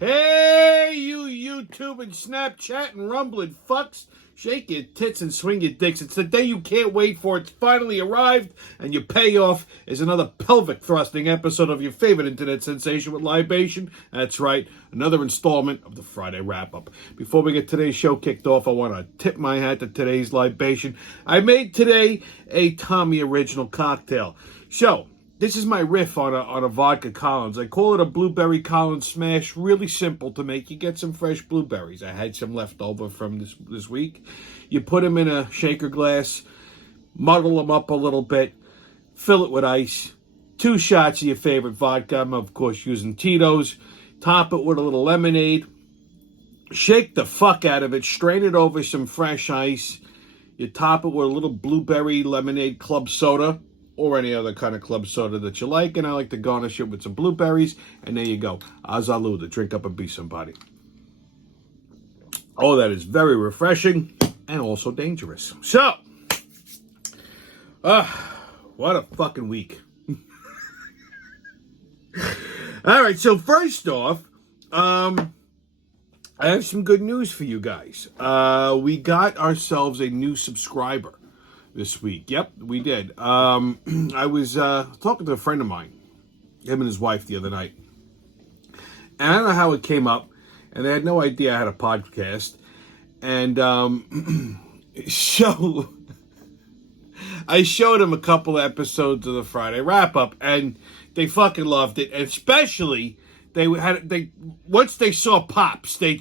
Hey, you YouTube and Snapchat and rumbling fucks. Shake your tits and swing your dicks. It's the day you can't wait for. It's finally arrived, and your payoff is another pelvic thrusting episode of your favorite internet sensation with libation. That's right, another installment of the Friday wrap-up. Before we get today's show kicked off, I want to tip my hat to today's libation. I made today a Tommy original cocktail. So, this is my riff on a vodka Collins. I call it a blueberry Collins smash. Really simple to make. You get some fresh blueberries. I had some left over from this week. You put them in a shaker glass, muddle them up a little bit, fill it with ice, 2 shots of your favorite vodka. I'm, of course, using Tito's. Top it with a little lemonade. Shake the fuck out of it. Strain it over some fresh ice. You top it with a little blueberry lemonade club soda, or any other kind of club soda that you like, and I like to garnish it with some blueberries, and there you go. Azaluda, drink up and be somebody. Oh, that is very refreshing, and also dangerous. So, what a fucking week. Alright, so first off, I have some good news for you guys. We got ourselves a new subscriber this week. Yep, we did. I was talking to a friend of mine, him and his wife, the other night. And I don't know how it came up, and they had no idea I had a podcast. And I showed them a couple episodes of the Friday wrap-up, and they fucking loved it. And especially, once they saw Pops, they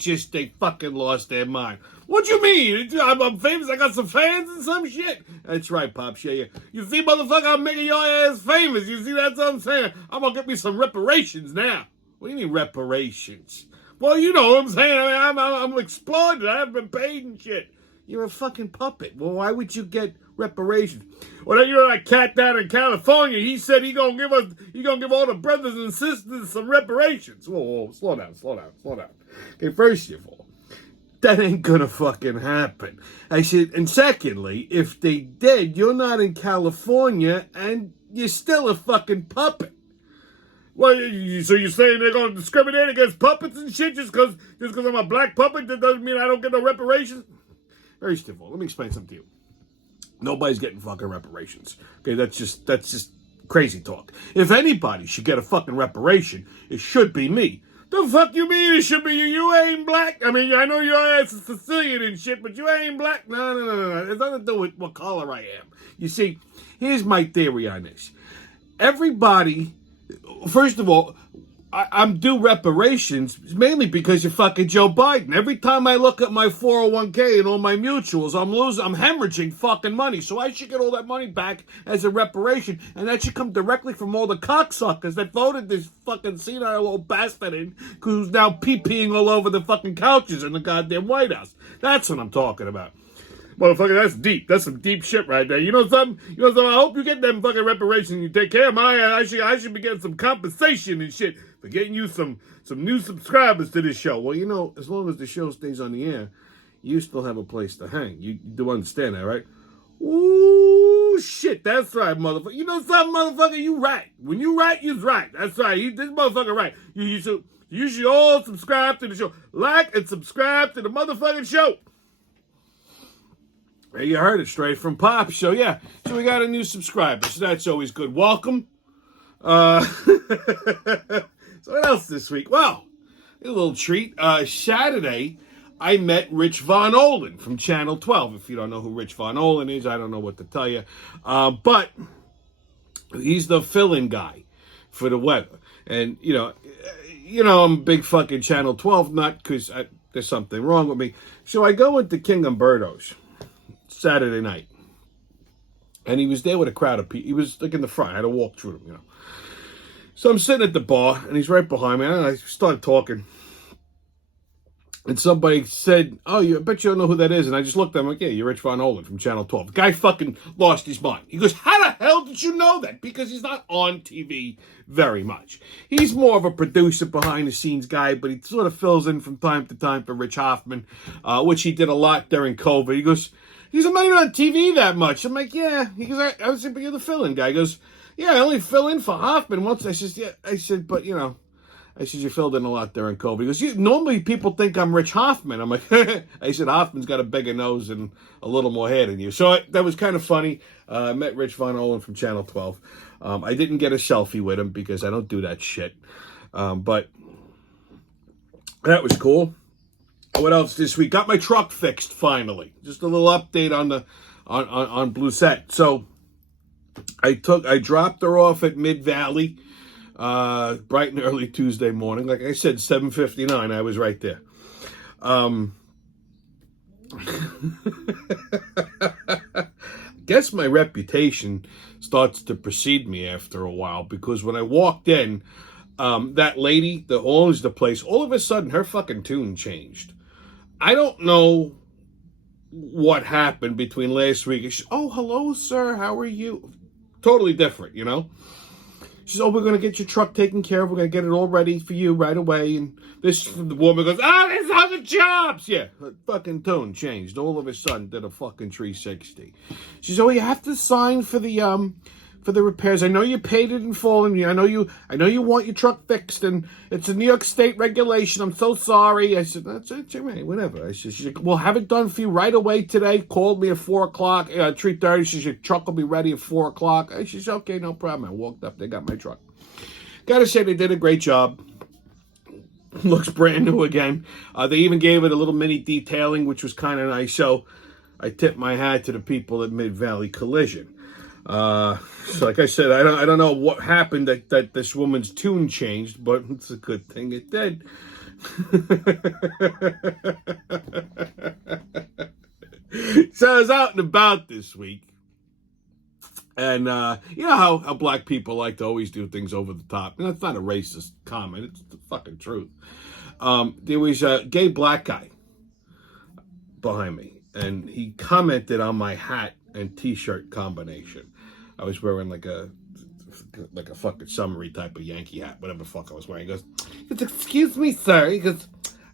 fucking lost their mind. What you mean? I'm famous? I got some fans and some shit? That's right, Pops. Yeah. You see, motherfucker, I'm making your ass famous. You see, that's what I'm saying. I'm gonna get me some reparations now. What do you mean reparations? Well, you know what I'm saying. I mean, I'm exploited. I haven't been paid and shit. You're a fucking puppet. Well, why would you get reparations? Well, you know that cat down in California, he said he gonna give all the brothers and sisters some reparations. Whoa, slow down. Okay, first of all, that ain't gonna fucking happen. I said, and secondly, if they did, you're not in California, and you're still a fucking puppet. Well, so you're saying they're gonna discriminate against puppets and shit just because I'm a black puppet? That doesn't mean I don't get no reparations? First of all, let me explain something to you. Nobody's getting fucking reparations. Okay, that's just crazy talk. If anybody should get a fucking reparation, it should be me. The fuck you mean it should be you? You ain't black. I mean, I know your ass is Sicilian and shit, but you ain't black. No. It's nothing to do with what color I am. You see, here's my theory on this. Everybody, first of all, I'm due reparations mainly because you're fucking Joe Biden. Every time I look at my 401k and all my mutuals, I'm hemorrhaging fucking money. So I should get all that money back as a reparation, and that should come directly from all the cocksuckers that voted this fucking senile old bastard in, who's now pee-peeing all over the fucking couches in the goddamn White House. That's what I'm talking about. Motherfucker, that's deep. That's some deep shit right there. You know something? I hope you get them fucking reparations and you take care of my ass. I should be getting some compensation and shit for getting you some new subscribers to this show. Well, you know, as long as the show stays on the air, you still have a place to hang. You do understand that, right? Ooh, shit, that's right, motherfucker. You know something, motherfucker? You right. When you right, you's right. That's right. This motherfucker right. You should all subscribe to the show. Like and subscribe to the motherfucking show. You heard it straight from Pop. So, yeah. So, we got a new subscriber. So, that's always good. Welcome. So, what else this week? Well, a little treat. Saturday, I met Rich Von Olin from Channel 12. If you don't know who Rich Von Olin is, I don't know what to tell you. But he's the fill-in guy for the weather. And, you know, I'm a big fucking Channel 12 nut because there's something wrong with me. So, I go into King Umberto's Saturday night, and he was there with a crowd of people. He was like in the front. I had to walk through them, you know. So I'm sitting at the bar, and he's right behind me, and I started talking. And somebody said, "Oh, I bet you don't know who that is." And I just looked at him like, "Yeah, you're Rich Von Olin from Channel 12." The guy fucking lost his mind. He goes, "How the hell did you know that?" Because he's not on TV very much. He's more of a producer, behind-the-scenes guy, but he sort of fills in from time to time for Rich Hoffman, which he did a lot during COVID. He goes, I'm not even on TV that much. I'm like, yeah. He goes, I was like, but you're the fill-in guy. He goes, yeah, I only fill in for Hoffman once. I said, yeah. I said, but, you know, I said, you filled in a lot during COVID. He goes, normally people think I'm Rich Hoffman. I'm like, I said, Hoffman's got a bigger nose and a little more hair than you. So that was kind of funny. I met Rich Von Olin from Channel 12. I didn't get a selfie with him because I don't do that shit. But that was cool. What else this week? Got my truck fixed finally. Just a little update on Blue Set. So I dropped her off at Mid Valley. Bright and early Tuesday morning. Like I said, 7:59, I was right there. Guess my reputation starts to precede me after a while, because when I walked in, that lady that owns the place, all of a sudden her fucking tune changed. I don't know what happened between last week. She, oh, hello, sir, how are you? Totally different, you know? She says, oh, we're going to get your truck taken care of. We're going to get it all ready for you right away. And this woman goes, there's other jobs. Yeah, her fucking tone changed. All of a sudden, did a fucking 360. She says, oh, you have to sign for the repairs. I know you paid it in full, and I know you want your truck fixed, and it's a New York State regulation. I'm so sorry. I said, that's it, whatever. I said, she's like, we'll have it done for you right away today. Called me at 4 o'clock, 3:30. She said, your truck will be ready at 4 o'clock. I said, okay, no problem. I walked up, they got my truck. Gotta say, they did a great job. Looks brand new again. They even gave it a little mini detailing, which was kind of nice. So I tipped my hat to the people at Mid Valley Collision. So like I said, I don't know what happened that this woman's tune changed, but it's a good thing it did. So I was out and about this week, and you know how black people like to always do things over the top. And that's not a racist comment; it's the fucking truth. There was a gay black guy behind me, and he commented on my hat and T-shirt combination. I was wearing like a fucking summary type of Yankee hat, whatever the fuck I was wearing. He goes, excuse me, sir. He goes,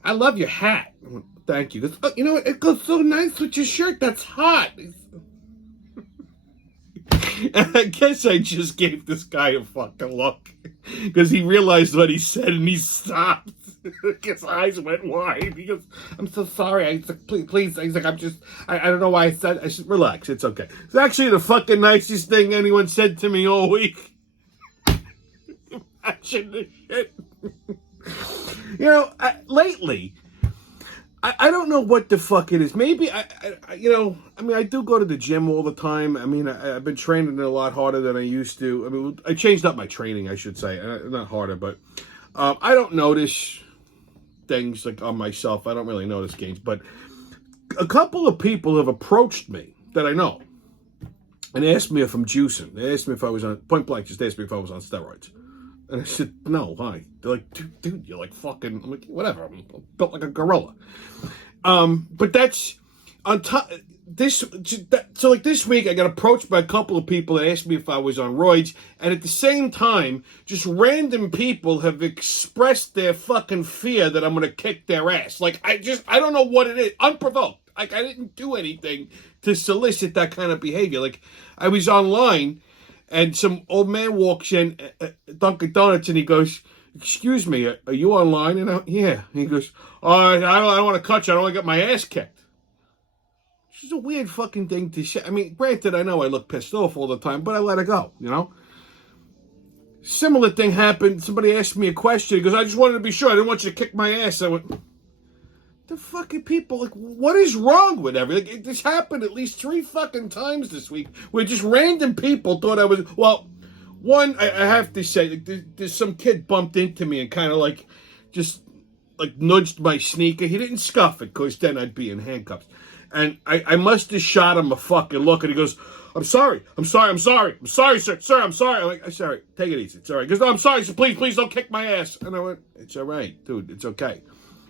I love your hat. I went, thank you. He goes, oh, you know what? It goes so nice with your shirt. That's hot. And I guess I just gave this guy a fucking look, because he realized what he said and he stopped. His eyes went wide. He goes, I'm so sorry. I said, please. He's like, I don't know why I said, relax. It's okay. It's actually the fucking nicest thing anyone said to me all week. Imagine this shit. You know, lately, I don't know what the fuck it is. Maybe, I do go to the gym all the time. I mean, I've been training a lot harder than I used to. I mean, I changed up my training, I should say. Not harder, but I don't notice things like on myself. I don't really notice gains, but a couple of people have approached me that I know and asked me if I'm juicing. They asked me if I was on, point blank, just asked me if I was on steroids. And I said, no, why? They're like, dude, you're like fucking, I'm like, whatever, I'm built like a gorilla. But that's on top. So like this week, I got approached by a couple of people that asked me if I was on roids, and at the same time, just random people have expressed their fucking fear that I'm gonna kick their ass. Like I don't know what it is, unprovoked. Like I didn't do anything to solicit that kind of behavior. Like I was online, and some old man walks in, Dunkin' Donuts, and he goes, "Excuse me, are you online?" And yeah, and he goes, "Oh, I don't want to cut you. I don't want to get my ass kicked." It's a weird fucking thing to say. I mean, granted, I know I look pissed off all the time, but I let it go, you know? Similar thing happened. Somebody asked me a question. He goes, I just wanted to be sure. I didn't want you to kick my ass. I went, the fucking people, like, what is wrong with everything? Like, this happened at least 3 fucking times this week where just random people thought I was, well, one, I have to say, like, there's some kid bumped into me and kind of like, just like nudged my sneaker. He didn't scuff it, because then I'd be in handcuffs. And I must have shot him a fucking look, and he goes, I'm sorry, sir, I'm sorry, I'm sorry. I'm like, sorry, take it easy, it's all right. He goes, no, I'm sorry, so please don't kick my ass. And I went, it's all right, dude, it's okay.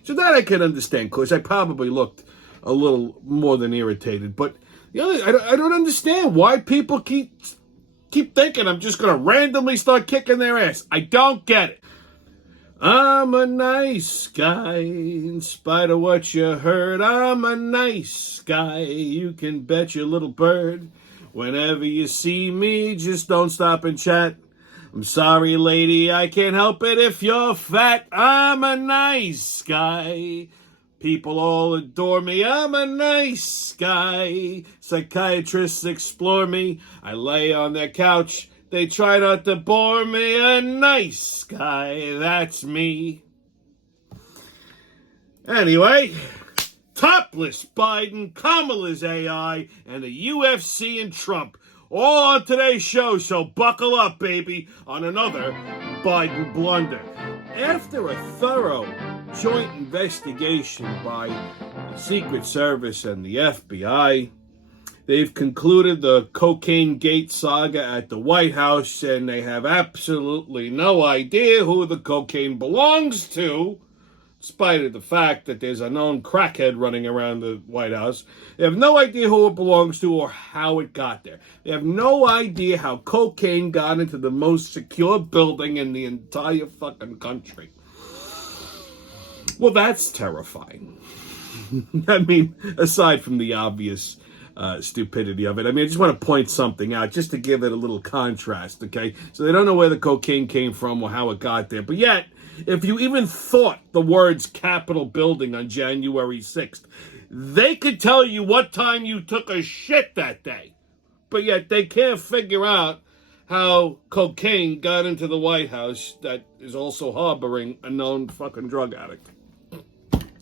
So that I can understand, because I probably looked a little more than irritated. But the other, I don't understand why people keep thinking I'm just going to randomly start kicking their ass. I don't get it. I'm a nice guy, in spite of what you heard. I'm a nice guy, you can bet your little bird. Whenever you see me, just don't stop and chat. I'm sorry, lady, I can't help it if you're fat. I'm a nice guy. People all adore me. I'm a nice guy. Psychiatrists explore me. I lay on their couch. They try not to bore me. A nice guy. That's me. Anyway, Topless, Biden, Kamala's AI, and the UFC and Trump. All on today's show, so buckle up, baby, on another Biden blunder. After a thorough joint investigation by the Secret Service and the FBI, they've concluded the cocaine gate saga at the White House, and they have absolutely no idea who the cocaine belongs to, in spite of the fact that there's a known crackhead running around the White House. They have no idea who it belongs to or how it got there. They have no idea how cocaine got into the most secure building in the entire fucking country. Well, that's terrifying. I mean, aside from the obvious stupidity of it, I mean, I just want to point something out just to give it a little contrast, okay? So they don't know where the cocaine came from or how it got there, but yet, if you even thought the words Capitol building on January 6th, they could tell you what time you took a shit that day. But yet they can't figure out how cocaine got into the White House that is also harboring a known fucking drug addict.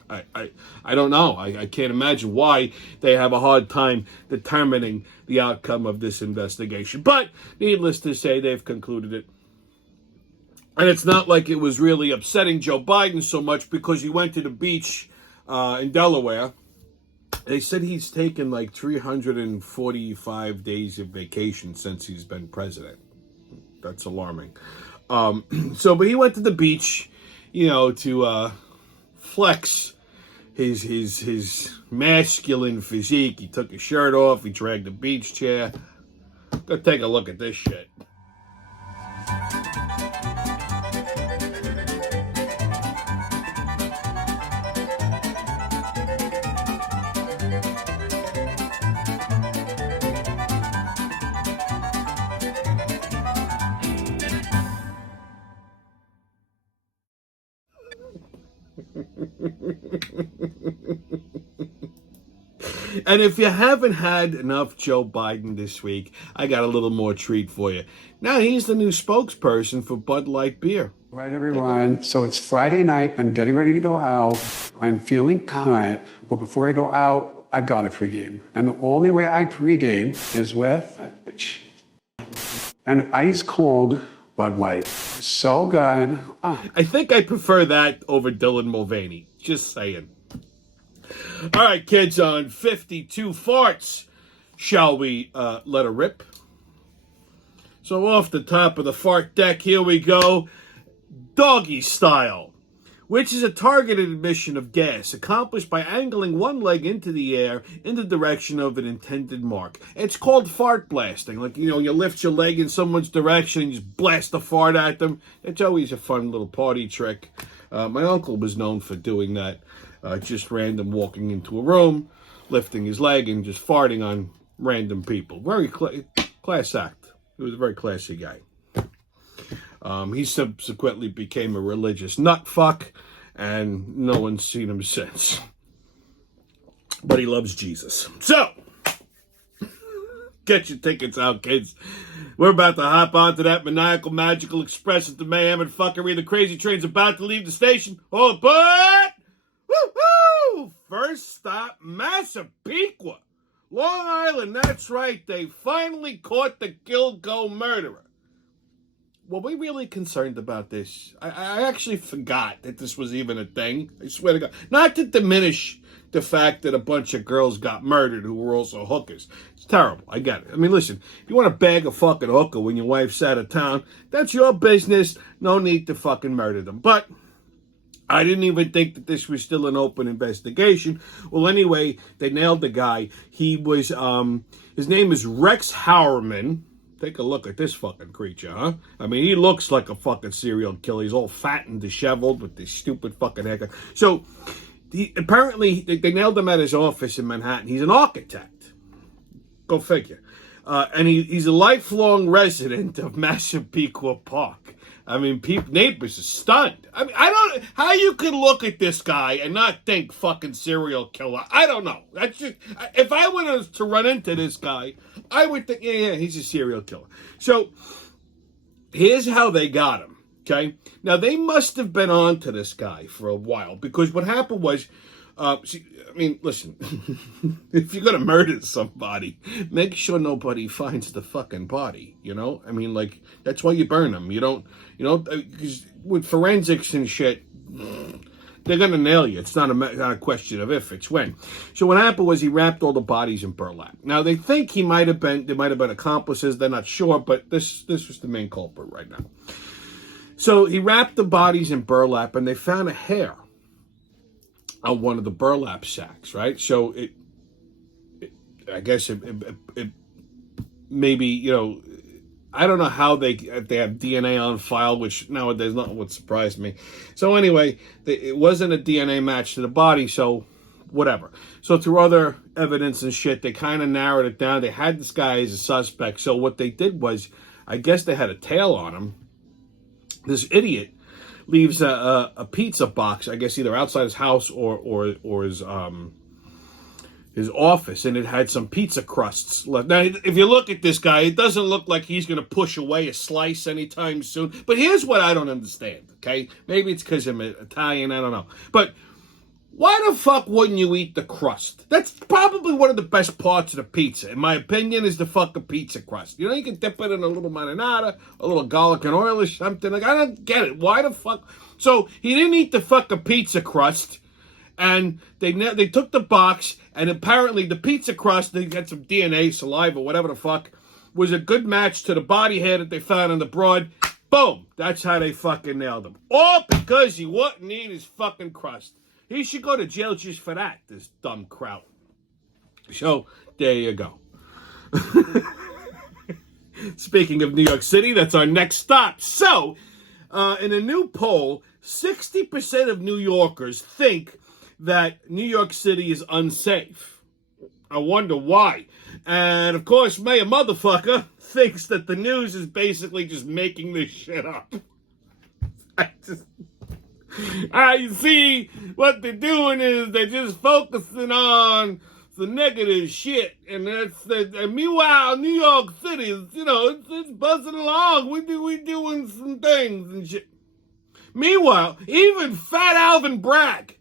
I don't know. I can't imagine why they have a hard time determining the outcome of this investigation. But needless to say, they've concluded it. And it's not like it was really upsetting Joe Biden so much because he went to the beach in Delaware. They said he's taken like 345 days of vacation since he's been president. That's alarming. But he went to the beach, to flex his masculine physique. He took his shirt off. He dragged a beach chair. Go take a look at this shit. And if you haven't had enough Joe Biden this week, I got a little more treat for you. Now he's the new spokesperson for Bud Light beer. Right, everyone. So it's Friday night. I'm getting ready to go out. I'm feeling tired. But before I go out, I got to pregame. And the only way I pregame is with an ice cold Bud Light. So good. I think I prefer that over Dylan Mulvaney. Just saying. All right, kids, on 52 farts, shall we let her rip? So off the top of the fart deck, here we go. Doggy style, which is a targeted emission of gas accomplished by angling one leg into the air in the direction of an intended mark. It's called fart blasting. Like, you lift your leg in someone's direction and you just blast a fart at them. It's always a fun little party trick. My uncle was known for doing that. Just random walking into a room, lifting his leg and just farting on random people. Very class act. He was a very classy guy. He subsequently became a religious nut fuck, and no one's seen him since. But he loves Jesus. So, get your tickets out, kids. We're about to hop onto that maniacal, magical express at the mayhem and fuckery. The crazy train's about to leave the station. Oh, but... woo-hoo! First stop, Massapequa. Long Island, that's right. They finally caught the Gilgo murderer. Were we really concerned about this? I actually forgot that this was even a thing. I swear to God. Not to diminish the fact that a bunch of girls got murdered who were also hookers. It's terrible. I get it. I mean, listen, if you want to bag a fucking hooker when your wife's out of town, that's your business. No need to fucking murder them. But I didn't even think that this was still an open investigation. Well, anyway, they nailed the guy. He was, his name is Rex Howerman. Take a look at this fucking creature, huh? I mean, he looks like a fucking serial killer. He's all fat and disheveled with this stupid fucking haircut. So, apparently, they nailed him at his office in Manhattan. He's an architect. Go figure. And he's a lifelong resident of Massapequa Park. I mean, neighbors are stunned. I mean, I don't how you can look at this guy and not think fucking serial killer. I don't know. That's just if I were to run into this guy, I would think, yeah, he's a serial killer. So here's how they got him. Okay, now they must have been on to this guy for a while because what happened was, listen, if you're gonna murder somebody, make sure nobody finds the fucking body. You know, I mean, like that's why you burn them. You don't, because with forensics and shit, they're gonna nail you. It's not a question of if, it's when. So what happened was he wrapped all the bodies in burlap. Now they think there might have been accomplices. They're not sure, but this was the main culprit right now. So he wrapped the bodies in burlap, and they found a hair on one of the burlap sacks, right? So I guess it maybe, I don't know how if they have DNA on file, which nowadays not what surprised me. So anyway, it wasn't a DNA match to the body, so whatever. So through other evidence and shit, they kind of narrowed it down. They had this guy as a suspect. So what they did was, I guess they had a tail on him. This idiot leaves a pizza box, I guess either outside his house or his office, and it had some pizza crusts left. Now, if you look at this guy, it doesn't look like he's going to push away a slice anytime soon. But here's what I don't understand, okay? Maybe it's because I'm Italian, I don't know. But why the fuck wouldn't you eat the crust? That's probably one of the best parts of the pizza, in my opinion, is the fucking pizza crust. You can dip it in a little marinara, a little garlic and oil or something. Like, I don't get it. Why the fuck? So he didn't eat the fucking pizza crust, and they took the box, and apparently the pizza crust, they got some DNA, saliva, whatever the fuck, was a good match to the body hair that they found in the broad. Boom. That's how they fucking nailed him. All because he wouldn't eat his fucking crust. He should go to jail just for that, this dumb kraut. So, there you go. Speaking of New York City, that's our next stop. So, in a new poll, 60% of New Yorkers think that New York City is unsafe. I wonder why. And, of course, Mayor Motherfucker thinks that the news is basically just making this shit up. I see what they're doing is they're just focusing on the negative shit, and and meanwhile, New York City is, it's buzzing along. We doing some things and shit. Meanwhile, even Fat Alvin Bragg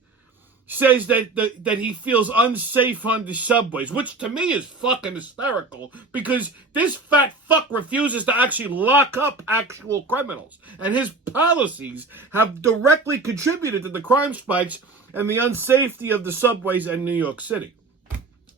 says that he feels unsafe on the subways, which to me is fucking hysterical because this fat fuck refuses to actually lock up actual criminals. And his policies have directly contributed to the crime spikes and the unsafety of the subways in New York City.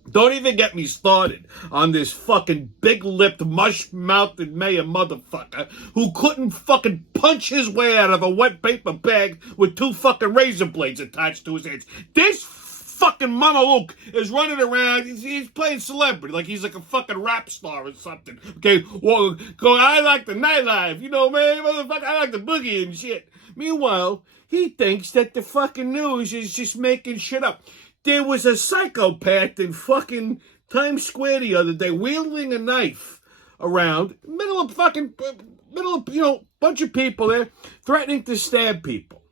Don't even get me started on this fucking big-lipped, mush-mouthed mayor motherfucker who couldn't fucking punch his way out of a wet paper bag with 2 fucking razor blades attached to his hands. This fucking monologue is running around. He's playing celebrity like he's like a fucking rap star or something. Okay, well, I like the nightlife, man, motherfucker. I like the boogie and shit. Meanwhile, he thinks that the fucking news is just making shit up. There was a psychopath in fucking Times Square the other day wielding a knife around, middle of, bunch of people there, threatening to stab people.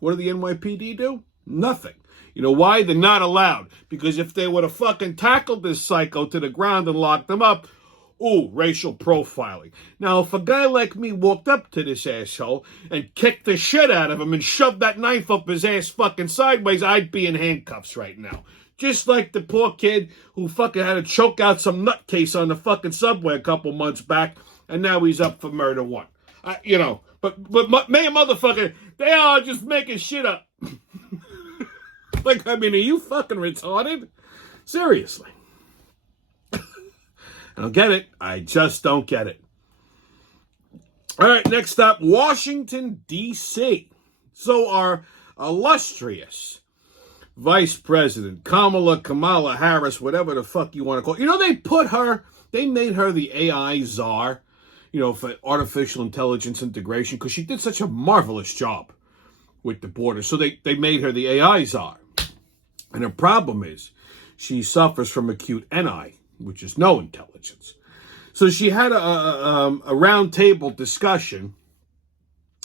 What did the NYPD do? Nothing. You know why? They're not allowed. Because if they would have fucking tackled this psycho to the ground and locked him up, ooh, racial profiling. Now, if a guy like me walked up to this asshole and kicked the shit out of him and shoved that knife up his ass fucking sideways, I'd be in handcuffs right now. Just like the poor kid who fucking had to choke out some nutcase on the fucking subway a couple months back, and now he's up for murder 1. But Mayor Motherfucker, they are just making shit up. Are you fucking retarded? Seriously. I don't get it. I just don't get it. All right, next up, Washington, D.C. So our illustrious Vice President, Kamala Harris, whatever the fuck you want to call her, they made her the AI czar, for artificial intelligence integration because she did such a marvelous job with the border. So they made her the AI czar. And her problem is she suffers from acute NI, which is no intelligence. So she had a round table discussion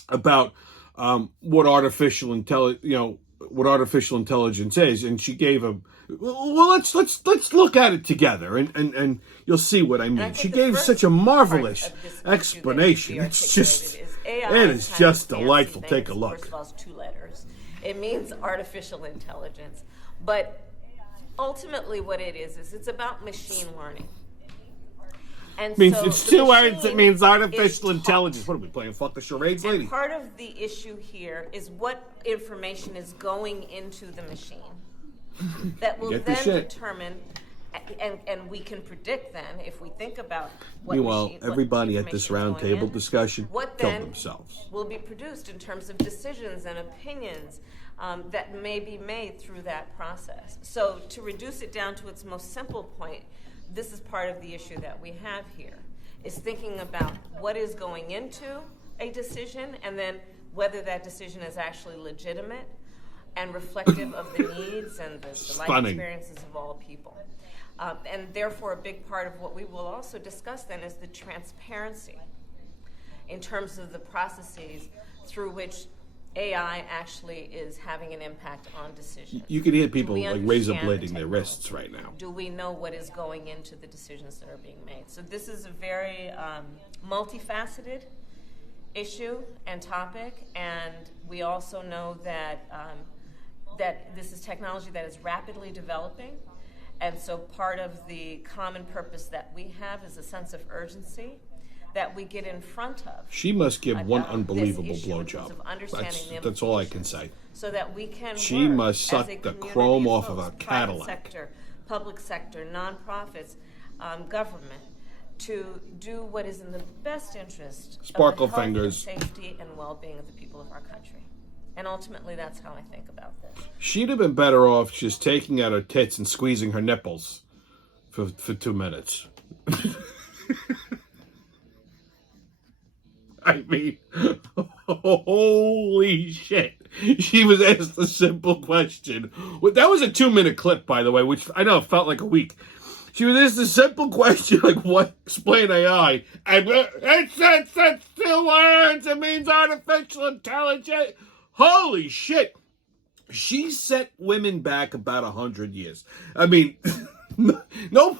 about what artificial intelligence is, and she gave a let's look at it together, and you'll see what I mean. She gave such a marvelous explanation. It is just delightful. Take a look. First of all, it's 2 letters. It means artificial intelligence, but ultimately, what it is it's about machine learning. And means so it's 2 words. It means artificial intelligence. What are we playing? Fuck the charades, lady. And part of the issue here is what information is going into the machine that will then determine, and we can predict then if we think about what. Meanwhile, everybody at this round table discussion what killed then themselves. Will be produced in terms of decisions and opinions that may be made through that process. So to reduce it down to its most simple point, this is part of the issue that we have here, is thinking about what is going into a decision and then whether that decision is actually legitimate and reflective of the needs and the life experiences of all people. And therefore, a big part of what we will also discuss then is the transparency in terms of the processes through which AI actually is having an impact on decisions. You can hear people like razor blading their wrists right now. Do we know what is going into the decisions that are being made? So this is a very multifaceted issue and topic, and we also know that that this is technology that is rapidly developing, and so part of the common purpose that we have is a sense of urgency that we get in front of. She must give one unbelievable blowjob. That's all I can say. So that we can She must suck the chrome off of a Cadillac. Sector, public sector, nonprofits, government, to do what is in the best interest Sparkle of the health fingers. and safety and well-being of the people of our country. And ultimately, that's how I think about this. She'd have been better off just taking out her tits and squeezing her nipples for 2 minutes. I mean, holy shit. She was asked a simple question. Well, that was a 2-minute clip, by the way, which I know felt like a week. She was asked a simple question, like, what? Explain AI. And it's 2 words. It means artificial intelligence. Holy shit. She set women back about 100 years. I mean, no,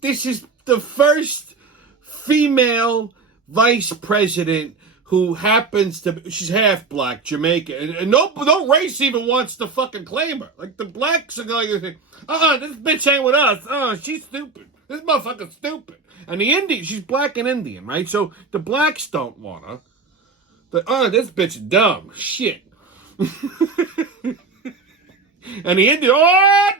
this is the first female vice president who happens to, she's half black, Jamaican, and no race even wants to fucking claim her. Like, the blacks are going to say, this bitch ain't with us. She's stupid. This motherfucker's stupid. And the Indian, she's black and Indian, right? So the blacks don't want her. This bitch is dumb. Shit. And the Indian,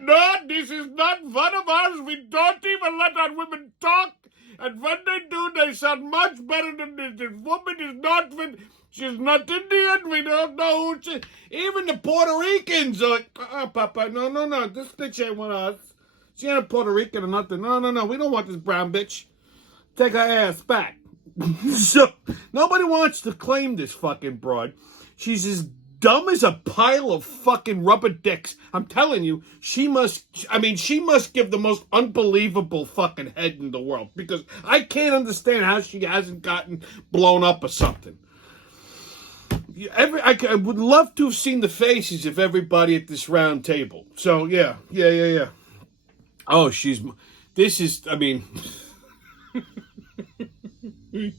no, this is not one of us. We don't even let our women talk. And when they do, they sound much better than this. This woman is not, she's not Indian. We don't know who she, even the Puerto Ricans are like, Papa, no, this bitch ain't one of us. She ain't a Puerto Rican or nothing. No, we don't want this brown bitch. Take her ass back. So, nobody wants to claim this fucking broad. She's as dumb as a pile of fucking rubber dicks. I'm telling you, she must give the most unbelievable fucking head in the world, because I can't understand how she hasn't gotten blown up or something. I would love to have seen the faces of everybody at this round table. So, yeah. Oh,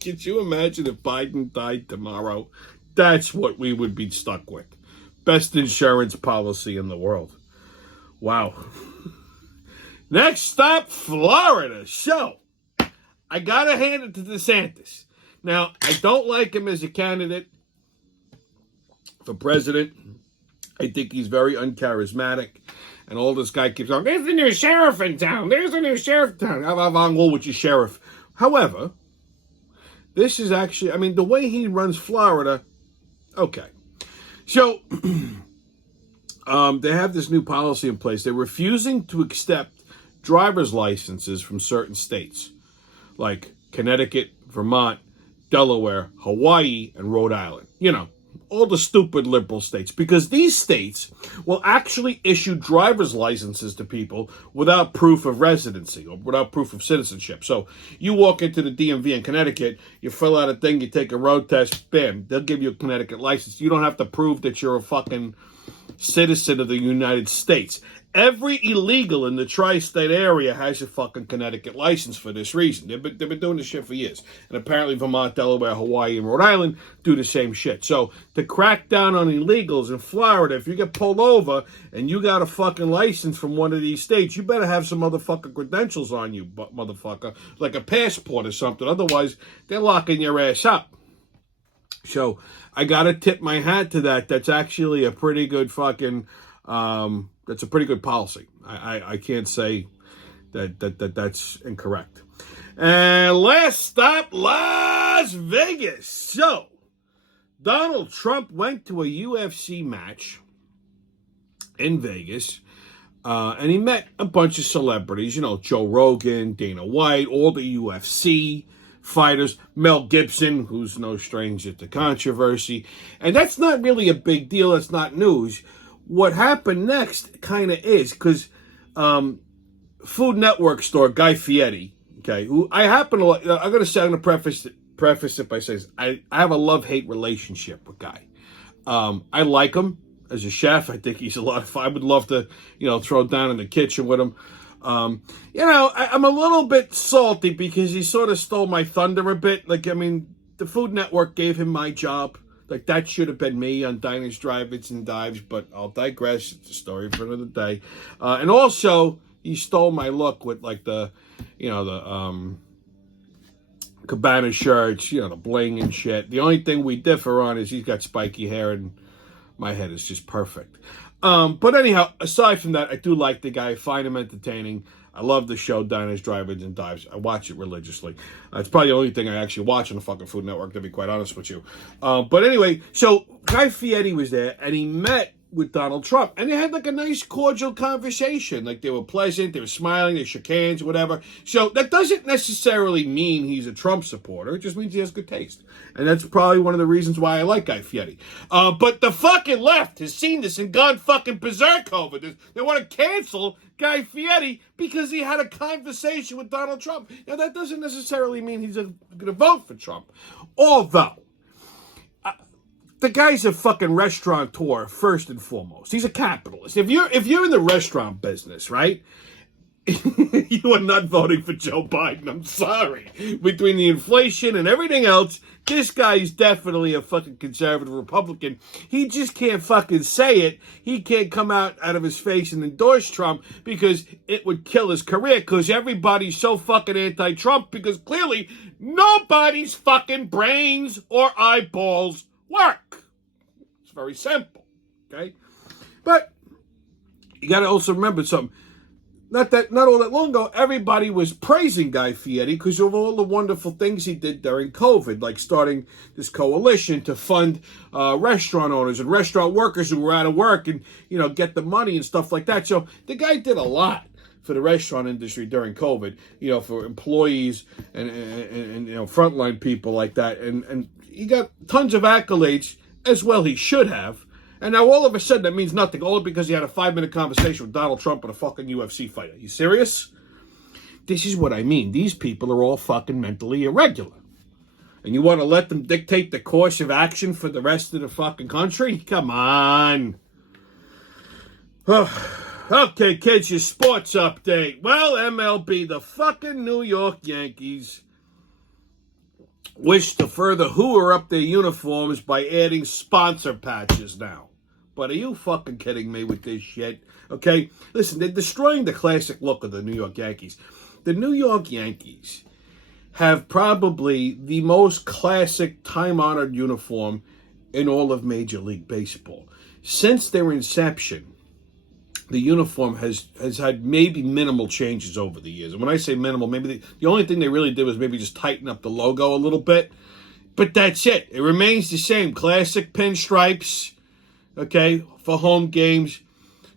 could you imagine if Biden died tomorrow? That's what we would be stuck with. Best insurance policy in the world. Wow. Next stop, Florida. So, I gotta hand it to DeSantis. Now, I don't like him as a candidate for president. I think he's very uncharismatic. And all this guy keeps on, there's a new sheriff in town. There's a new sheriff in town. I'm on with your sheriff. However, this is actually, the way he runs Florida, okay. So, they have this new policy in place. They're refusing to accept driver's licenses from certain states, like Connecticut, Vermont, Delaware, Hawaii, and Rhode Island. all the stupid liberal states, because these states will actually issue driver's licenses to people without proof of residency or without proof of citizenship. So you walk into the DMV in Connecticut, you fill out a thing, you take a road test, bam, they'll give you a Connecticut license. You don't have to prove that you're a fucking citizen of the United States. Every illegal in the tri-state area has a fucking Connecticut license for this reason. They've been doing this shit for years. And apparently Vermont, Delaware, Hawaii, and Rhode Island do the same shit. So to crack down on illegals in Florida, if you get pulled over and you got a fucking license from one of these states, you better have some motherfucking credentials on you, motherfucker. Like a passport or something. Otherwise, they're locking your ass up. So I got to tip my hat to that. That's actually a pretty good fucking... that's a pretty good policy. I can't say that's incorrect. And last stop, Las Vegas. So, Donald Trump went to a UFC match in Vegas, and he met a bunch of celebrities, Joe Rogan, Dana White, all the UFC fighters, Mel Gibson, who's no stranger to controversy. And that's not really a big deal. That's not news. What happened next kind of is, because Food Network star Guy Fieri, okay, who I happen to, I'm going to preface it by saying I have a love-hate relationship with Guy. I like him as a chef. I think he's a lot of fun. I would love to, throw down in the kitchen with him. I'm a little bit salty because he sort of stole my thunder a bit. The Food Network gave him my job. That should have been me on Diners, Drive-Ins, and Dives, but I'll digress. It's a story for another day. And also, he stole my look with, the Cabana shirts, the bling and shit. The only thing we differ on is he's got spiky hair and my head is just perfect. But anyhow, aside from that, I do like the guy. I find him entertaining. I love the show, Diners, Drive-Ins, and Dives. I watch it religiously. It's probably the only thing I actually watch on the fucking Food Network, to be quite honest with you. But anyway, so Guy Fieri was there, and he met with Donald Trump. And they had a nice, cordial conversation. They were pleasant, they were smiling, they shook hands, whatever. So that doesn't necessarily mean he's a Trump supporter. It just means he has good taste. And that's probably one of the reasons why I like Guy Fieri. But the fucking left has seen this and gone fucking berserk over this. They want to cancel Guy Fieri because he had a conversation with Donald Trump. Now, that doesn't necessarily mean he's going to vote for Trump. Although, the guy's a fucking restaurateur, first and foremost. He's a capitalist. If you're in the restaurant business, right, you are not voting for Joe Biden. I'm sorry. Between the inflation and everything else, this guy is definitely a fucking conservative Republican. He just can't fucking say it. He can't come out of his face and endorse Trump because it would kill his career, because everybody's so fucking anti-Trump, because clearly nobody's fucking brains or eyeballs work. It's very simple, okay? But you got to also remember something. Not all that long ago, everybody was praising Guy Fieri because of all the wonderful things he did during COVID, like starting this coalition to fund restaurant owners and restaurant workers who were out of work and, get the money and stuff like that. So the guy did a lot for the restaurant industry during COVID, for employees and frontline people like that. And he got tons of accolades, as well he should have. And now all of a sudden that means nothing, all because he had a 5-minute conversation with Donald Trump and a fucking UFC fighter. You serious? This is what I mean. These people are all fucking mentally irregular. And you want to let them dictate the course of action for the rest of the fucking country? Come on. Okay, kids, your sports update. Well, MLB, the fucking New York Yankees wish to further hooer up their uniforms by adding sponsor patches now. But are you fucking kidding me with this shit? Okay? Listen, they're destroying the classic look of the New York Yankees. The New York Yankees have probably the most classic, time-honored uniform in all of Major League Baseball. Since their inception, the uniform has had maybe minimal changes over the years. And when I say minimal, maybe the only thing they really did was maybe just tighten up the logo a little bit. But that's it. It remains the same. Classic pinstripes, okay, for home games.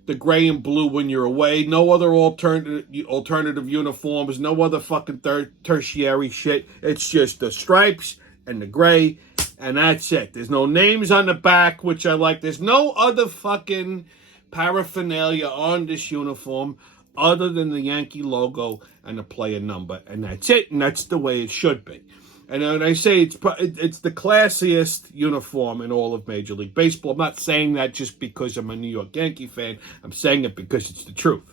The gray and blue when you're away. No other alternative uniforms. No other fucking tertiary shit. It's just the stripes and the gray And that's it. There's no names on the back, which I like. There's no other fucking paraphernalia on this uniform other than the Yankee logo and the player number. And that's it. And that's the way it should be. And when I say it's the classiest uniform in all of Major League Baseball, I'm not saying that just because I'm a New York Yankee fan. I'm saying it because it's the truth.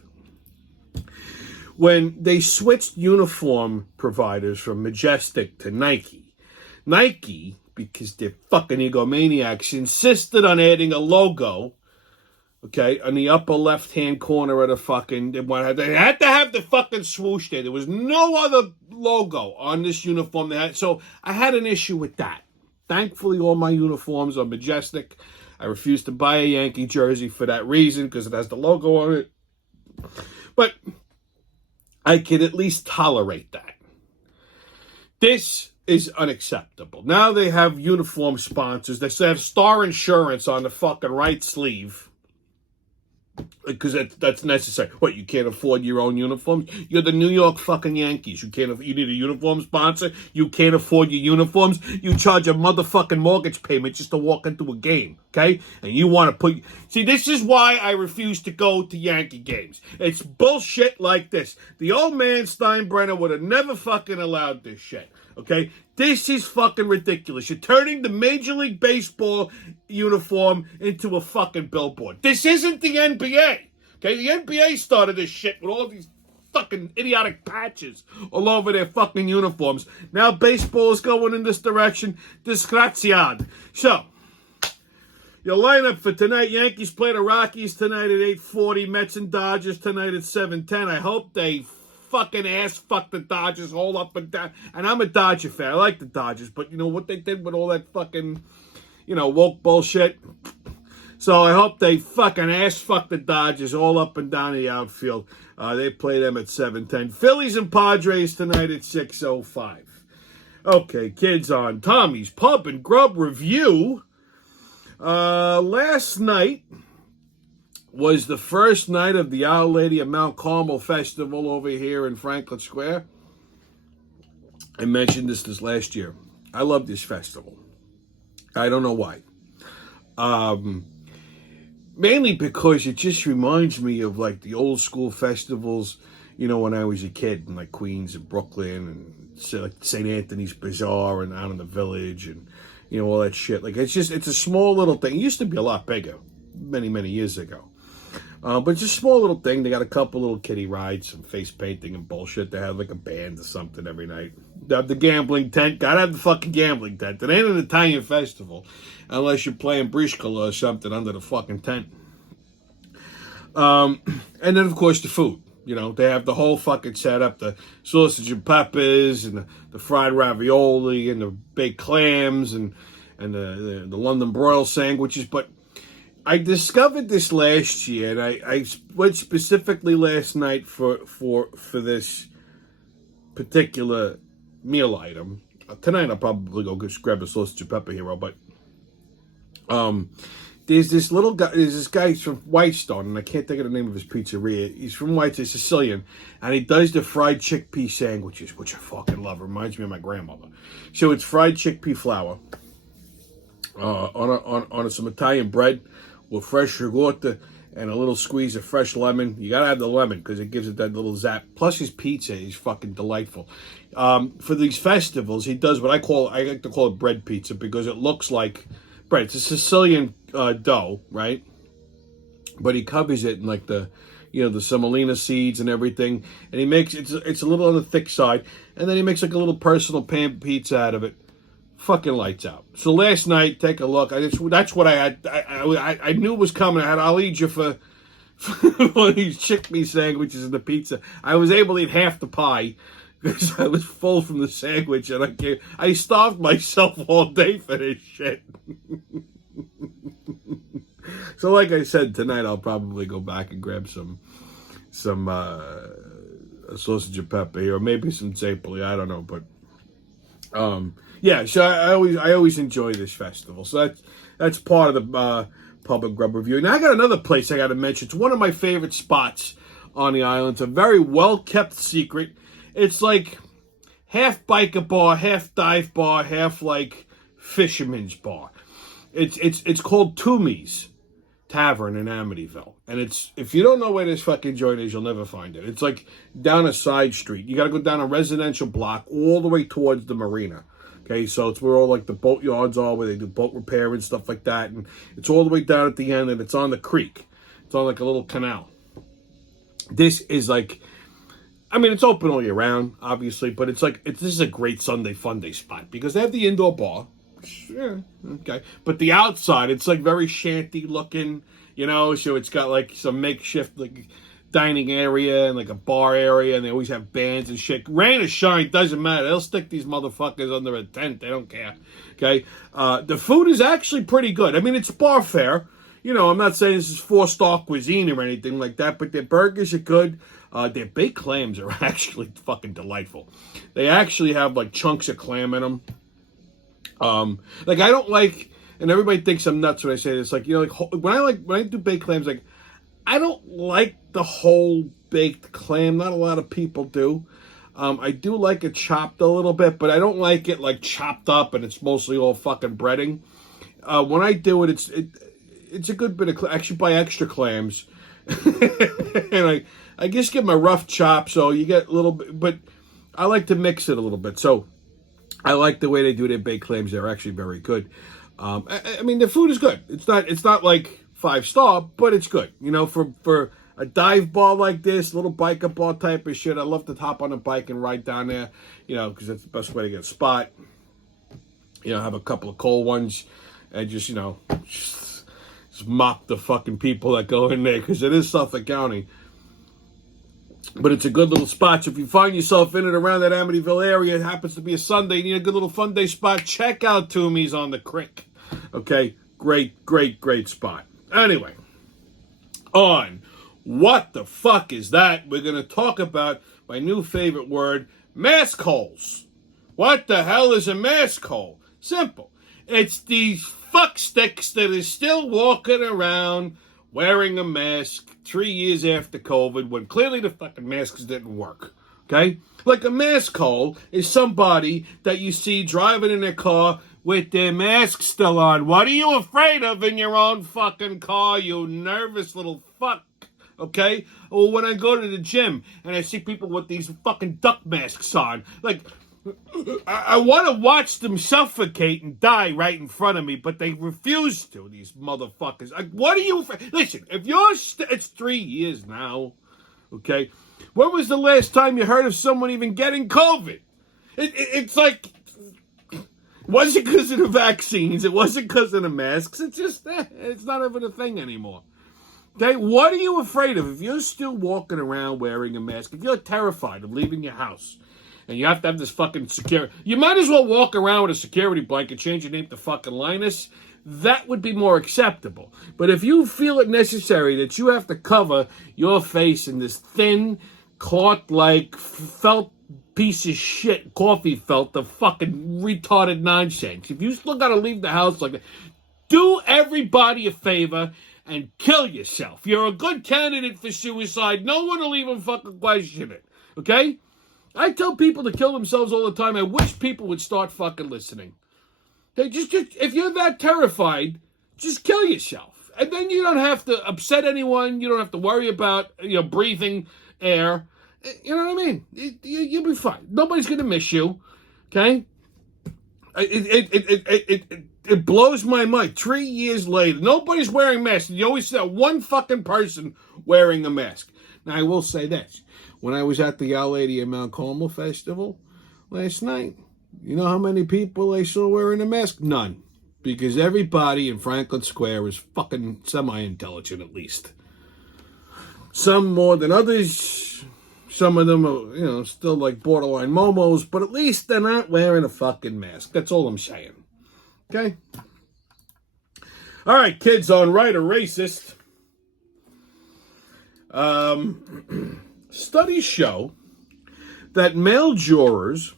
When they switched uniform providers from Majestic to Nike, because they're fucking egomaniacs, insisted on adding a logo, okay, on the upper left-hand corner of the fucking... They had to have the fucking swoosh there. There was no other logo on this uniform. So I had an issue with that. Thankfully, all my uniforms are Majestic. I refused to buy a Yankee jersey for that reason, because it has the logo on it. But I could at least tolerate that. This is unacceptable. Now they have uniform sponsors. They have Star Insurance on the fucking right sleeve. Because that's necessary. What, you can't afford your own uniforms? You're the New York fucking Yankees. You need a uniform sponsor? You can't afford your uniforms? You charge a motherfucking mortgage payment just to walk into a game, okay? And you want to put... See, this is why I refuse to go to Yankee games. It's bullshit like this. The old man Steinbrenner would have never fucking allowed this shit, okay? This is fucking ridiculous. You're turning the Major League Baseball uniform into a fucking billboard. This isn't the NBA. Okay, the NBA started this shit with all these fucking idiotic patches all over their fucking uniforms. Now baseball is going in this direction. Disgraziad. So, your lineup for tonight: Yankees play the Rockies tonight at 8:40. Mets and Dodgers tonight at 7:10. I hope they fucking ass fuck the Dodgers all up and down. And I'm a Dodger fan. I like the Dodgers, but you know what they did with all that fucking, woke bullshit? So I hope they fucking ass fuck the Dodgers all up and down the outfield. They play them at 7:10. Phillies and Padres tonight at 6:05. Okay, kids, on Tommy's Pub and Grub review. Last night was the first night of the Our Lady of Mount Carmel Festival over here in Franklin Square. I mentioned this last year. I love this festival. I don't know why. Mainly because it just reminds me of like the old school festivals, when I was a kid in like Queens and Brooklyn and like St. Anthony's Bazaar and out in the Village and, all that shit. Like it's a small little thing. It used to be a lot bigger many, many years ago. But it's a small little thing. They got a couple little kiddie rides, some face painting and bullshit. They have like a band or something every night. They have the gambling tent. Gotta have the fucking gambling tent. It ain't an Italian festival unless you're playing briscola or something under the fucking tent. And then, of course, the food. They have the whole fucking setup, the sausage and peppers and the fried ravioli and the baked clams and the London broil sandwiches. But I discovered this last year, and I went specifically last night for this particular meal item. Tonight I'll probably go just grab a sausage and pepper hero, but there's this guy from Whitestone, and I can't think of the name of his pizzeria. He's from Whitestone, Sicilian, and he does the fried chickpea sandwiches, which I fucking love. Reminds me of my grandmother. So it's fried chickpea flour on some Italian bread with fresh ricotta and a little squeeze of fresh lemon. You gotta have the lemon because it gives it that little zap. Plus his pizza is fucking delightful. For these festivals, he does what I like to call it bread pizza because it looks like bread. It's a Sicilian dough, right? But he covers it in like the semolina seeds and everything. And he makes it's a little on the thick side. And then he makes like a little personal pan pizza out of it. Fucking lights out. So last night, take a look. That's what I had. I knew it was coming. I'll eat you for one of these chickpea sandwiches and the pizza. I was able to eat half the pie because I was full from the sandwich, and I starved myself all day for this shit. So, like I said, tonight I'll probably go back and grab some sausage and pepper or maybe some Zapoli. I don't know, but yeah. So I always enjoy this festival. So that's part of the Pub and Grub review. Now I got another place I got to mention. It's one of my favorite spots on the island. It's a very well kept secret. It's like half biker bar, half dive bar, half like fisherman's bar. It's called Toomey's Tavern in Amityville. And it's, if you don't know where this fucking joint is, you'll never find it. It's like down a side street. You got to go down a residential block all the way towards the marina. Okay, so it's where all like the boat yards are, where they do boat repair and stuff like that. And it's all the way down at the end, and it's on the creek. It's on like a little canal. This is like, I mean, it's open all year round, obviously, but it's like, this is a great Sunday fun day spot because they have the indoor bar. Yeah, okay. But the outside, it's like very shanty looking, you know, so it's got like some makeshift like dining area and like a bar area, and they always have bands and shit. Rain or shine, doesn't matter. They'll stick these motherfuckers under a tent. They don't care. Okay. The food is actually pretty good. I mean, it's bar fare. You know, I'm not saying this is 4-star cuisine or anything like that, but their burgers are good. Their baked clams are actually fucking delightful. They actually have like chunks of clam in them. Like I don't like, and everybody thinks I'm nuts when I say this. Like, you know, like when I do baked clams, like I don't like the whole baked clam. Not a lot of people do. I do like it chopped a little bit, but I don't like it like chopped up and it's mostly all fucking breading. When I do it, it's a good bit of. I actually buy extra clams, and I just give them a rough chop, so you get a little bit. But I like to mix it a little bit, so I like the way they do their baked clams. They're actually very good. I mean, the food is good. It's not like 5-star, but it's good. You know, for a dive bar like this, little biker bar type of shit, I love to hop on a bike and ride down there. You know, because that's the best way to get a spot. You know, have a couple of cold ones, and just, you know, just mock the fucking people that go in there, because it is Suffolk County. But it's a good little spot. So if you find yourself in and around that Amityville area, it happens to be a Sunday, you need a good little fun day spot, check out Toomey's on the creek. Okay? Great spot. Anyway, on What the Fuck Is That? We're going to talk about my new favorite word, mask holes. What the hell is a mask hole? Simple. It's these fucksticks that are still walking around wearing a mask 3 years after COVID, when clearly the fucking masks didn't work. Okay? Like a mask hole is somebody that you see driving in their car with their mask still on. What are you afraid of in your own fucking car, you nervous little fuck? Okay? Or when I go to the gym and I see people with these fucking duck masks on, like, I want to watch them suffocate and die right in front of me, but they refuse to, these motherfuckers. Like, what are you... Listen, if you're... it's 3 years now, okay? When was the last time you heard of someone even getting COVID? It's like... It wasn't because of the vaccines. It wasn't because of the masks. It's just... it's not even a thing anymore. Okay? What are you afraid of? If you're still walking around wearing a mask, if you're terrified of leaving your house, and you have to have this fucking security... You might as well walk around with a security blanket, change your name to fucking Linus. That would be more acceptable. But if you feel it necessary that you have to cover your face in this thin, cloth-like, felt piece of shit, coffee felt, the fucking retarded nonsense. If you still gotta leave the house like that, do everybody a favor and kill yourself. You're a good candidate for suicide. No one will even fucking question it. Okay? I tell people to kill themselves all the time. I wish people would start fucking listening. They just if you're that terrified, just kill yourself. And then you don't have to upset anyone. You don't have to worry about, breathing air. You know what I mean? You'll be fine. Nobody's going to miss you. Okay? It blows my mind. 3 years later, nobody's wearing masks. You always see that one fucking person wearing a mask. Now, I will say this. When I was at the Our Lady of Mount Carmel Festival last night, you know how many people I saw wearing a mask? None. Because everybody in Franklin Square is fucking semi-intelligent, at least. Some more than others. Some of them are, still like borderline momos, but at least they're not wearing a fucking mask. That's all I'm saying. Okay? All right, kids on Right or Racist. Studies show that male jurors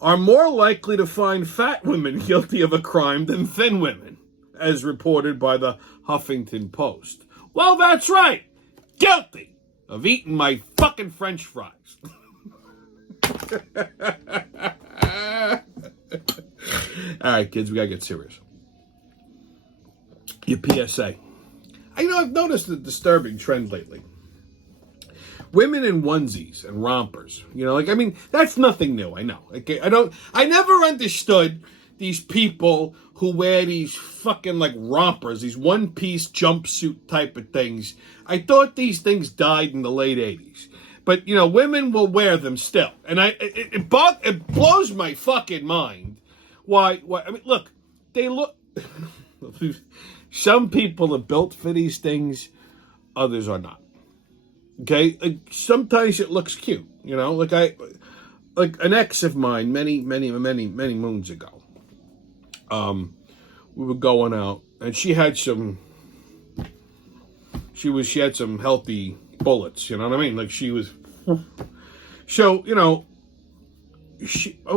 are more likely to find fat women guilty of a crime than thin women, as reported by the Huffington Post. Well, that's right. Guilty of eating my fucking French fries. All right, kids, we gotta get serious. Your PSA. I've noticed a disturbing trend lately. Women in onesies and rompers. That's nothing new. I know. Okay, I never understood these people who wear these fucking like rompers, these one-piece jumpsuit type of things. I thought these things died in the late 80s. But, women will wear them still. And it blows my fucking mind. Why, look, they look... Some people are built for these things, others are not. Okay? Sometimes it looks cute, like an ex of mine many moons ago. We were going out, and she had some healthy bullets, you know what I mean? Like she was, so, when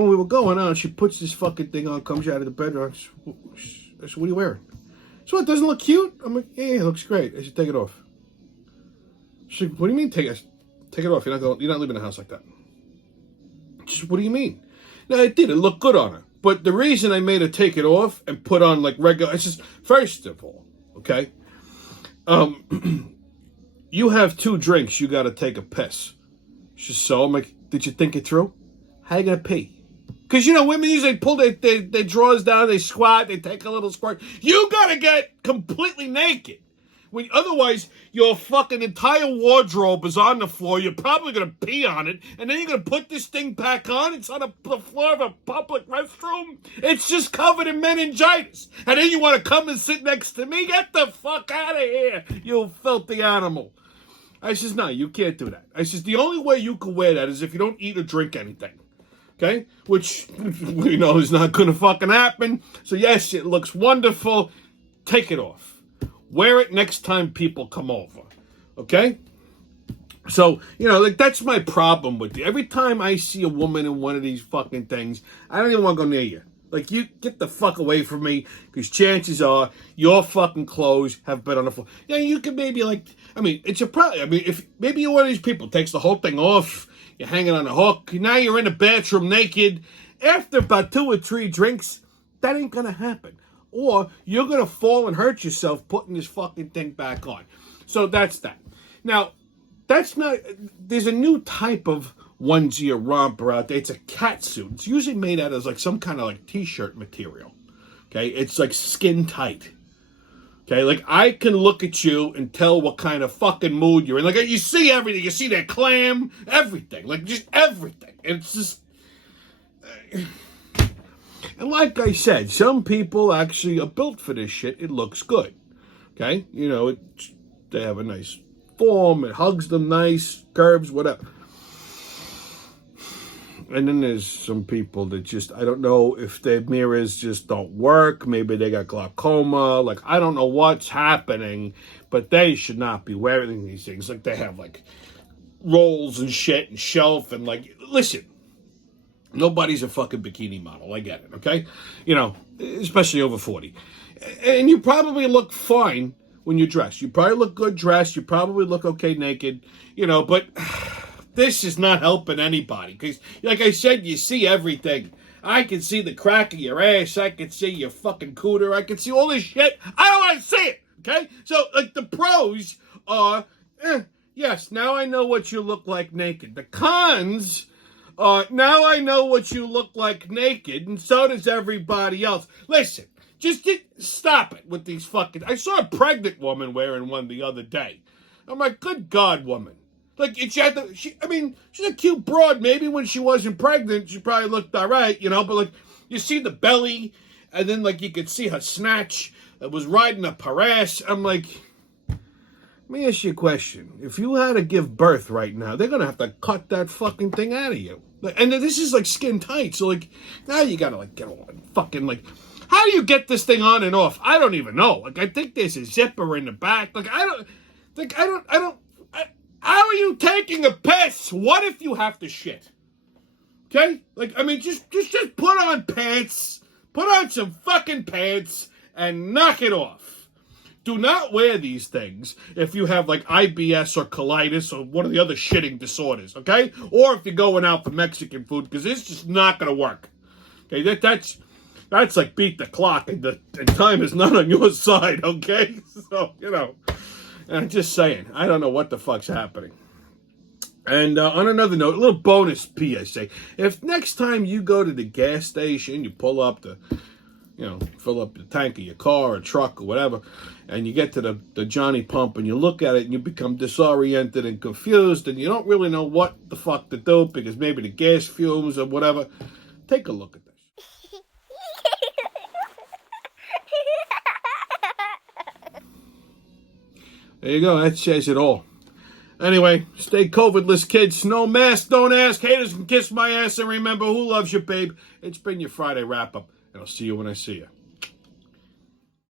we were going out, she puts this fucking thing on, comes out of the bedroom. I said, what are you wearing? So it doesn't look cute? I'm like, yeah, it looks great. I should take it off. She's like, what do you mean take it off? You're not leaving the house like that. She said, what do you mean? Now it did. It looked good on her. But the reason I made her take it off and put on like regular, it's just, first of all, okay, you have 2 drinks, you got to take a piss. She said, so I'm like, did you think it through? How you gonna pee? Because, women usually pull their drawers down, they squat, they take a little squirt. You got to get completely naked. Otherwise, your fucking entire wardrobe is on the floor. You're probably going to pee on it. And then you're going to put this thing back on. It's on the floor of a public restroom. It's just covered in meningitis. And then you want to come and sit next to me? Get the fuck out of here, you filthy animal. I says, no, you can't do that. I says, the only way you can wear that is if you don't eat or drink anything. Okay? Which we know is not going to fucking happen. So yes, it looks wonderful. Take it off. Wear it next time people come over. Okay? So, that's my problem with you. Every time I see a woman in one of these fucking things, I don't even want to go near you. Like, you get the fuck away from me, because chances are your fucking clothes have been on the floor. Yeah, you could maybe it's a problem. If maybe you're one of these people takes the whole thing off, you're hanging on a hook, now you're in the bathroom naked. After about 2 or 3 drinks, that ain't gonna happen. Or you're going to fall and hurt yourself putting this fucking thing back on. So that's that. Now, there's a new type of onesie or romper out there. It's a cat suit. It's usually made out of like some kind of like t-shirt material. Okay? It's like skin tight. Okay? Like I can look at you and tell what kind of fucking mood you're in. Like you see everything. You see that clam, everything. Like just everything. It's just... And like I said, some people actually are built for this shit. It looks good. Okay? They have a nice form. It hugs them nice. Curves, whatever. And then there's some people that just, I don't know if their mirrors just don't work. Maybe they got glaucoma. Like, I don't know what's happening. But they should not be wearing these things. Like, they have, like, rolls and shit and shelf. And, like, listen. Nobody's a fucking bikini model. I get it, okay? Especially over 40. And you probably look fine when you're dressed. You probably look good dressed. You probably look okay naked. But this is not helping anybody. Because, like I said, you see everything. I can see the crack of your ass. I can see your fucking cooter. I can see all this shit. I don't want to see it, okay? So, like, the pros are, yes, now I know what you look like naked. The cons... now I know what you look like naked, and so does everybody else. Listen, stop it with these fucking... I saw a pregnant woman wearing one the other day. I'm like, good God, woman. Like, she's a cute broad. Maybe when she wasn't pregnant, she probably looked all right, but, like, you see the belly, and then, like, you could see her snatch. It was riding up her ass. I'm like... Let me ask you a question. If you had to give birth right now, they're going to have to cut that fucking thing out of you. And this is like skin tight. So like, now you got to like get all fucking like, how do you get this thing on and off? I don't even know. Like, I think there's a zipper in the back. Like, how are you taking a piss? What if you have to shit? Okay? Like, just put on pants. Put on some fucking pants and knock it off. Do not wear these things if you have like IBS or colitis or one of the other shitting disorders, okay? Or if you're going out for Mexican food, because it's just not going to work. Okay, That's like beat the clock, and time is not on your side, okay? So, I'm just saying, I don't know what the fuck's happening. And on another note, a little bonus PSA. If next time you go to the gas station, you pull up to, fill up the tank of your car or truck or whatever, and you get to the Johnny Pump and you look at it and you become disoriented and confused and you don't really know what the fuck to do because maybe the gas fumes or whatever, take a look at this. There you go. That says it all. Anyway, stay COVID-less, kids. No mask, don't ask. Haters can kiss my ass. And remember, who loves you, babe? It's been your Friday wrap-up. And I'll see you when I see you.